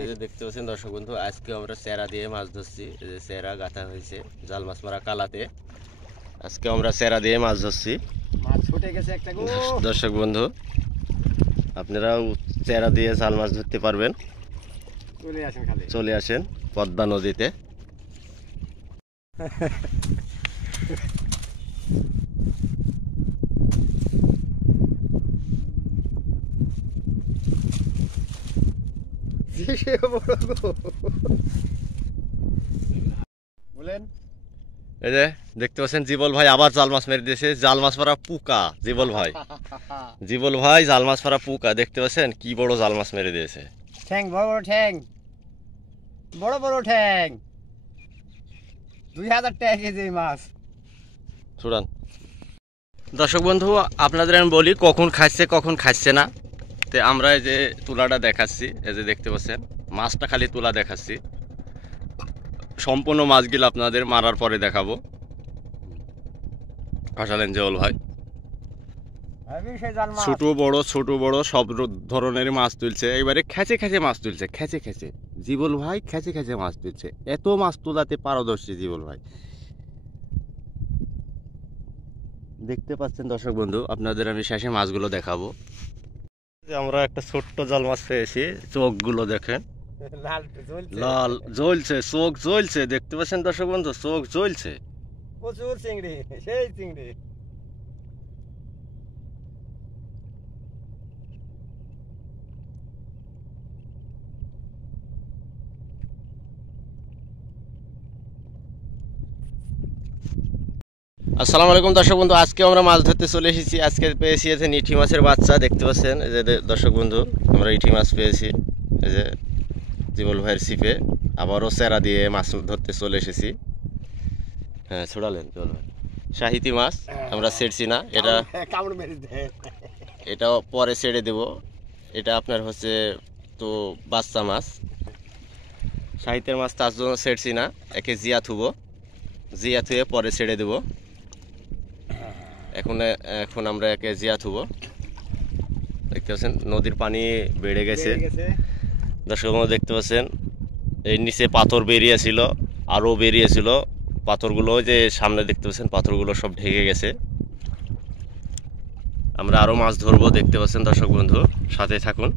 এই যে দেখতে পাচ্ছেন দর্শক বন্ধু, আজকে আমরা চেরা দিয়ে মাছ ধরছি। এই যে চেরা গাঁথা হয়েছে জাল মাছ মারা কালাতে। আজকে আমরা চেরা দিয়ে মাছ ধরছি। মাছ ছুটে গেছে একটা গো। দর্শক বন্ধু, আপনারাও চেরা দিয়ে জাল মাছ ধরতে পারবেন। চলে আসেন পদ্মা নদীতে। বলেন, এই যে দেখতে পাচ্ছেন জীবল ভাই আবার জাল মাছ মেরে দিয়েছে। জাল মাছ মারা পুকা জীবল ভাই, জীবল ভাই জাল মাছ মারা পুকা দেখতে পাচ্ছেন কি বড় জাল মাছ মেরে দিয়েছে। ঠ্যাং বড় বড় ঠ্যাং, বড় বড় ঠ্যাং, 2000 টাকা কেজি মাছ। ছুড়ান। দর্শক বন্ধু, আপনাদের আমি বলি কখন খাচ্ছে না। তো আমরা এই যে তুলাটা দেখাচ্ছি, এই যে দেখতে পাচ্ছেন মাছটা খালি তুলা দেখাচ্ছি। সম্পূর্ণ মাছগুলো আপনাদের মারার পরে দেখাবো। আসলেন জল ভাই ছোট বড় সব ধরনের মাছ তুলছে। এবারে খেচে খেচে মাছ তুলছে, খেচে খেচে জীবল ভাই খেচে খেচে মাছ তুলছে। এত মাছ তোলাতে পারদর্শী জীবল ভাই। দেখতে পাচ্ছেন দর্শক বন্ধু, আপনাদের আমি শেষে মাছগুলো দেখাবো। আমরা একটা ছোট্ট জাল মাছ পেয়েছি, চোখগুলো দেখেন লাল জ্বলছে, চোখ জ্বলছে। দেখতে পাচ্ছেন দর্শক বন্ধু, চোখ জ্বলছে। প্রচুর চিংড়ি, সেই চিংড়ি। আসসালামু আলাইকুম দর্শক বন্ধু, আজকে আমরা মাছ ধরতে চলে এসেছি। আজকে পেয়েছি এই যে নিঠি মাছের বাচ্চা। দেখতে পাচ্ছেন এই যে দর্শক বন্ধু, আমরা ইঠি মাছ পেয়েছি এই যে জীবল ভাইয়ের ছিপে। আবারও চেরা দিয়ে মাছ ধরতে চলে এসেছি। হ্যাঁ ছড়ালেন জীবল ভাই। শাহিতি মাছ আমরা ছেড়ছি না, এটা পরে ছেড়ে দেব। এটা আপনার হচ্ছে তো বাচ্চা মাছ। শাহিতের মাছ তার জন্য ছেড়ছি না, একে জিয়া থুবো, জিয়া থুয়ে পরে ছেড়ে দেব। এখন আমরা একে জিয়া থুবো। দেখতে পাচ্ছেন নদীর পানি বেড়ে গেছে। দর্শক বন্ধু দেখতে পাচ্ছেন এই নিচে পাথর বেরিয়েছিল, আরও বেরিয়েছিল। পাথরগুলো যে সামনে দেখতে পাচ্ছেন, পাথরগুলো সব ঢেকে গেছে। আমরা আরও মাছ ধরবো, দেখতে পাচ্ছেন দর্শক বন্ধু, সাথে থাকুন।